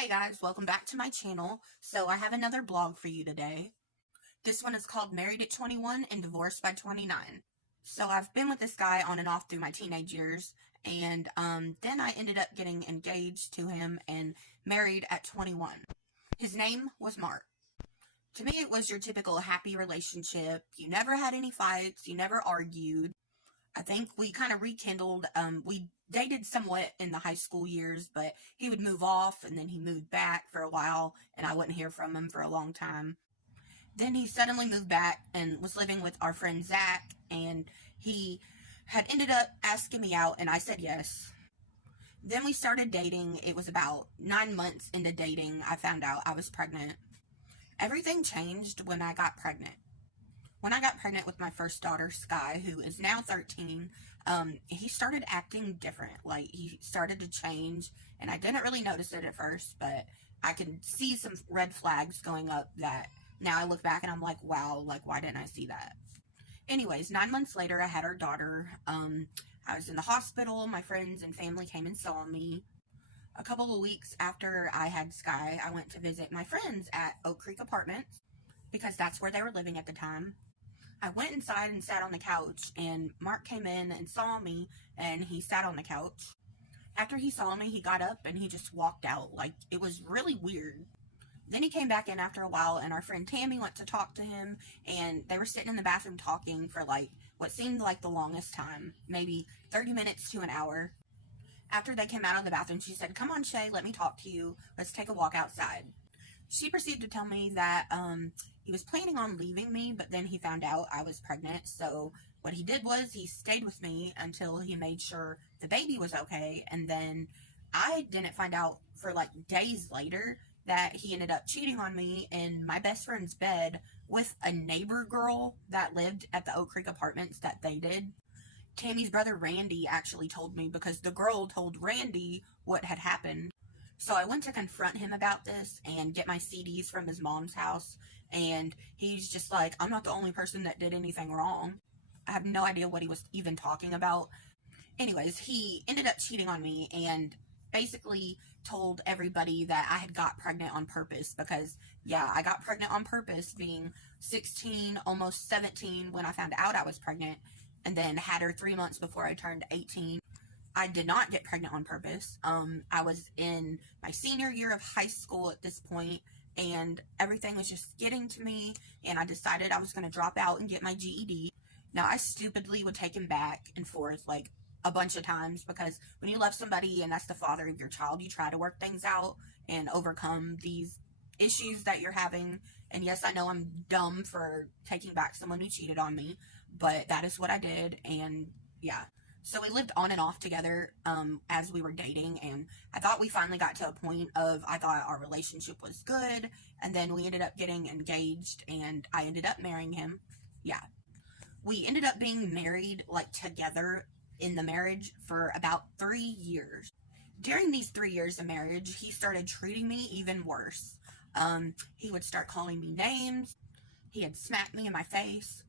Hey guys, welcome back to my channel. So I have another blog for you today. This one is called Married at 21 and Divorced by 29. So I've been with this guy on and off through my teenage years, and then I ended up getting engaged to him and married at 21. His name was Mark. To me, it was your typical happy relationship. You never had any fights, you never argued. I think we kind of rekindled. We dated somewhat in the high school years, but he would move off and then he moved back for a while and I wouldn't hear from him for a long time. Then he suddenly moved back and was living with our friend Zach, and he had ended up asking me out and I said yes. Then we started dating. It was about 9 months into dating I found out I was pregnant. Everything changed when I got pregnant. When I got pregnant with my first daughter, Sky, who is now 13, he started acting different. Like, he started to change, and I didn't really notice it at first, but I could see some red flags going up that now I look back and I'm like, wow, like, why didn't I see that? Anyways, 9 months later, I had our daughter. I was in the hospital. My friends and family came and saw me. A couple of weeks after I had Sky, I went to visit my friends at Oak Creek Apartments because that's where they were living at the time. I went inside and sat on the couch, and Mark came in and saw me, and he sat on the couch. After he saw me, he got up and he just walked out. Like, it was really weird. Then he came back in after a while, and our friend Tammy went to talk to him, and they were sitting in the bathroom talking for like what seemed like the longest time, maybe 30 minutes to an hour. After they came out of the bathroom, she said, "Come on, Shay, let me talk to you. Let's take a walk outside." She proceeded to tell me that he was planning on leaving me, but then he found out I was pregnant. So what he did was he stayed with me until he made sure the baby was okay. And then I didn't find out for like days later that he ended up cheating on me in my best friend's bed with a neighbor girl that lived at the Oak Creek Apartments that they did. Tammy's brother Randy actually told me because the girl told Randy what had happened. So I went to confront him about this and get my CDs from his mom's house, and he's just like, "I'm not the only person that did anything wrong." I have no idea what he was even talking about. Anyways, he ended up cheating on me and basically told everybody that I had got pregnant on purpose because, yeah, I got pregnant on purpose, being 16, almost 17 when I found out I was pregnant, and then had her 3 months before I turned 18. I did not get pregnant on purpose. I was in my senior year of high school at this point, and everything was just getting to me, and I decided I was going to drop out and get my GED. Now, I stupidly would take him back and forth, like, a bunch of times, because when you love somebody and that's the father of your child, you try to work things out and overcome these issues that you're having. And yes, I know I'm dumb for taking back someone who cheated on me, but that is what I did, and yeah. So we lived on and off together as we were dating, and I thought we finally got to a point of, I thought our relationship was good, and then we ended up getting engaged, and I ended up marrying him. Yeah. We ended up being married, like, together in the marriage for about 3 years. During these 3 years of marriage, he started treating me even worse. He would start calling me names. He had smacked me in my face.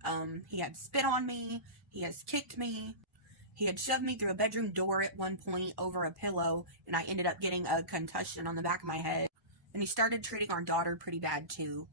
He had spit on me. He has kicked me. He had shoved me through a bedroom door at one point over a pillow, and I ended up getting a concussion on the back of my head. And he started treating our daughter pretty bad too.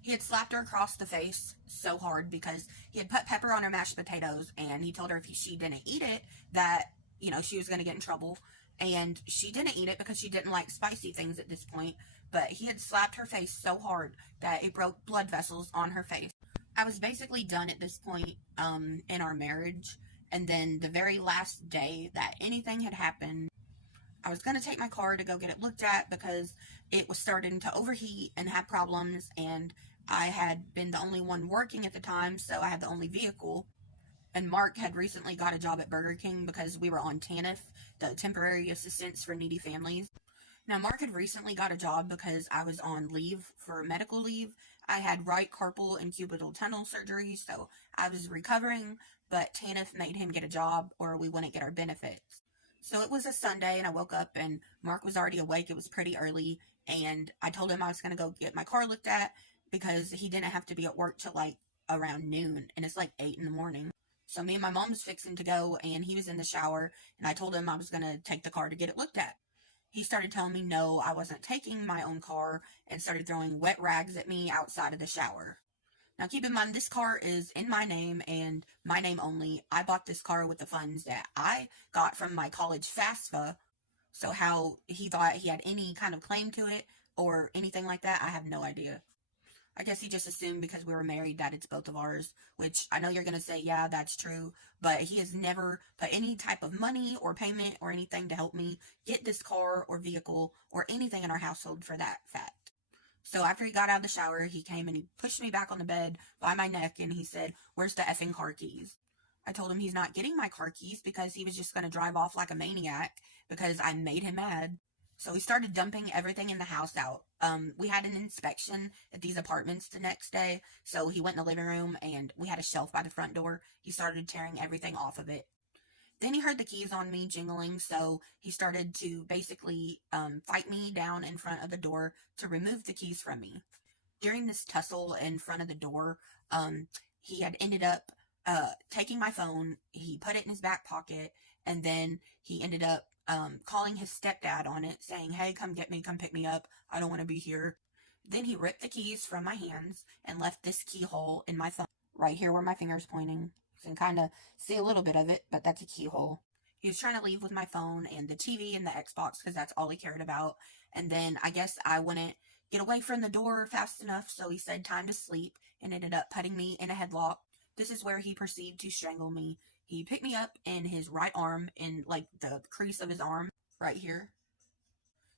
He had slapped her across the face so hard because he had put pepper on her mashed potatoes, and he told her if she didn't eat it that, you know, she was going to get in trouble. And she didn't eat it because she didn't like spicy things at this point, but he had slapped her face so hard that it broke blood vessels on her face. I was basically done at this point in our marriage. And then the very last day that anything had happened, I was going to take my car to go get it looked at because it was starting to overheat and have problems, and I had been the only one working at the time, so I had the only vehicle. And Mark had recently got a job at Burger King because we were on TANF, the Temporary Assistance for Needy Families. Now, Mark had recently got a job because I was on leave for medical leave. I had right carpal and cubital tunnel surgery, so I was recovering, but TANF made him get a job or we wouldn't get our benefits. So it was a Sunday, and I woke up, and Mark was already awake. It was pretty early, and I told him I was going to go get my car looked at because he didn't have to be at work till like around noon, and it's like 8 in the morning. So me and my mom was fixing to go, and he was in the shower, and I told him I was going to take the car to get it looked at. He started telling me no, I wasn't taking my own car, and started throwing wet rags at me outside of the shower. Now keep in mind, this car is in my name and my name only. I bought this car with the funds that I got from my college FAFSA. So how he thought he had any kind of claim to it or anything like that, I have no idea. I guess he just assumed because we were married that it's both of ours, which I know you're going to say, yeah, that's true, but he has never put any type of money or payment or anything to help me get this car or vehicle or anything in our household for that fact. So after he got out of the shower, he came and he pushed me back on the bed by my neck and he said, "Where's the effing car keys?" I told him he's not getting my car keys because he was just going to drive off like a maniac because I made him mad. So he started dumping everything in the house out. We had an inspection at these apartments the next day, so he went in the living room and we had a shelf by the front door. He started tearing everything off of it. Then he heard the keys on me jingling, so he started to basically fight me down in front of the door to remove the keys from me. During this tussle in front of the door, he had ended up taking my phone. He put it in his back pocket, and then he ended up calling his stepdad on it, saying, "Hey, come get me, come pick me up. I don't want to be here." Then he ripped the keys from my hands and left this keyhole in my thumb, right here where my finger's pointing. You can kind of see a little bit of it, but that's a keyhole. He was trying to leave with my phone and the TV and the Xbox because that's all he cared about. And then I guess I wouldn't get away from the door fast enough, so he said time to sleep and ended up putting me in a headlock. This is where he proceeded to strangle me. He picked me up in his right arm, in like the crease of his arm, right here.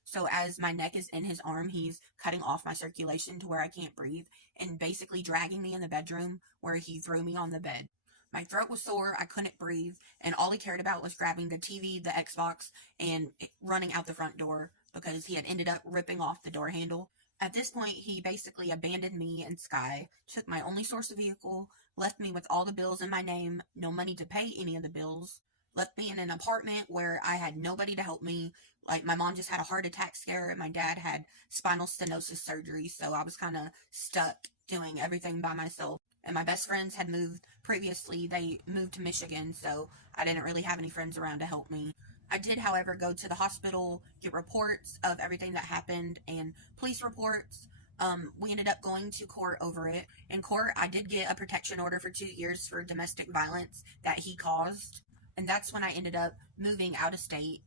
So as my neck is in his arm, he's cutting off my circulation to where I can't breathe and basically dragging me in the bedroom where he threw me on the bed. My throat was sore, I couldn't breathe, and all he cared about was grabbing the TV, the Xbox, and running out the front door because he had ended up ripping off the door handle. At this point, he basically abandoned me and Sky, took my only source of vehicle, left me with all the bills in my name, no money to pay any of the bills, left me in an apartment where I had nobody to help me. Like, my mom just had a heart attack scare, and my dad had spinal stenosis surgery, so I was kind of stuck doing everything by myself. And my best friends had moved previously. They moved to Michigan, so I didn't really have any friends around to help me. I did, however, go to the hospital, get reports of everything that happened, and police reports. We ended up going to court over it. In court, I did get a protection order for 2 years for domestic violence that he caused. And that's when I ended up moving out of state.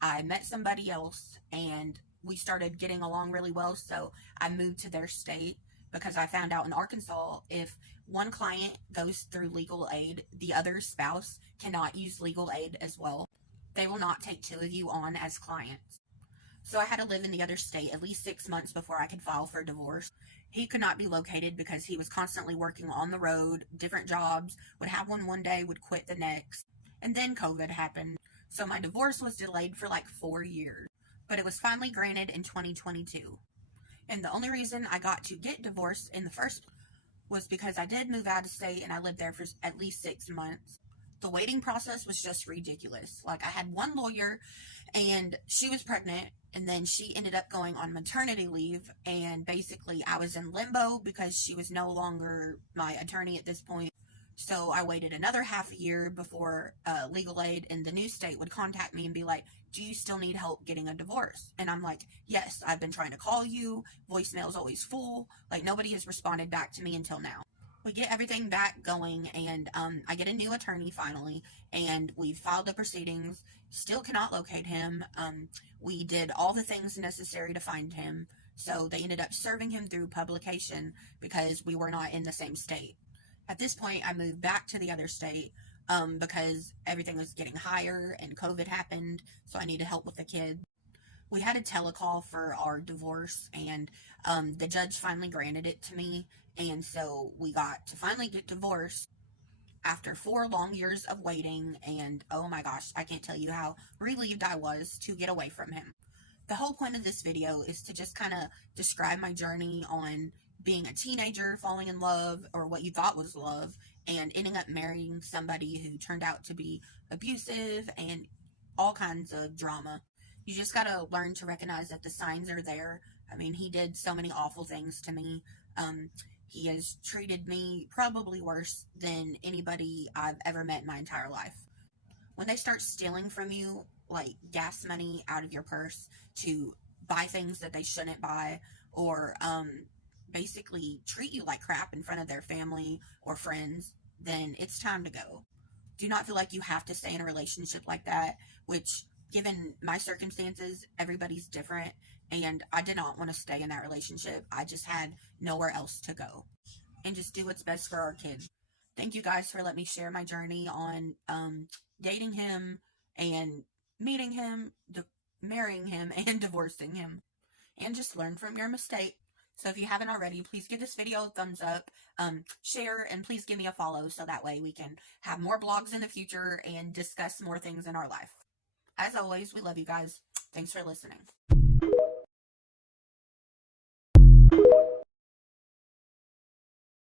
I met somebody else, and we started getting along really well, so I moved to their state because I found out in Arkansas, if one client goes through legal aid, the other spouse cannot use legal aid as well. They will not take two of you on as clients. So I had to live in the other state at least 6 months before I could file for divorce. He could not be located because he was constantly working on the road, different jobs, would have one day, would quit the next. And then COVID happened. So my divorce was delayed for like 4 years. But it was finally granted in 2022. And the only reason I got to get divorced in the first place was because I did move out of state and I lived there for at least 6 months. The waiting process was just ridiculous. Like, I had one lawyer and she was pregnant, and then she ended up going on maternity leave, and basically I was in limbo because she was no longer my attorney at this point. So I waited another half a year before legal aid in the new state would contact me and be like, "Do you still need help getting a divorce?" And I'm like, "Yes, I've been trying to call you. Voicemail's always full." Like, nobody has responded back to me until now. We get everything back going, and I get a new attorney finally, and we filed the proceedings. Still cannot locate him. We did all the things necessary to find him, so they ended up serving him through publication because we were not in the same state. At this point, I moved back to the other state because everything was getting higher and COVID happened, so I needed help with the kid. We had a telecall for our divorce, and the judge finally granted it to me, and so we got to finally get divorced after 4 long years of waiting, and oh my gosh, I can't tell you how relieved I was to get away from him. The whole point of this video is to just kind of describe my journey on being a teenager, falling in love, or what you thought was love, and ending up marrying somebody who turned out to be abusive and all kinds of drama. You just gotta learn to recognize that the signs are there. I mean, he did so many awful things to me. He has treated me probably worse than anybody I've ever met in my entire life. When they start stealing from you, like gas money out of your purse to buy things that they shouldn't buy, or basically treat you like crap in front of their family or friends, then it's time to go. Do not feel like you have to stay in a relationship like that, which, given my circumstances, everybody's different, and I did not want to stay in that relationship. I just had nowhere else to go, and just do what's best for our kids. Thank you guys for letting me share my journey on dating him and meeting him, marrying him, and divorcing him, and just learn from your mistake. So if you haven't already, please give this video a thumbs up, share, and please give me a follow so that way we can have more blogs in the future and discuss more things in our life. As always, we love you guys. Thanks for listening.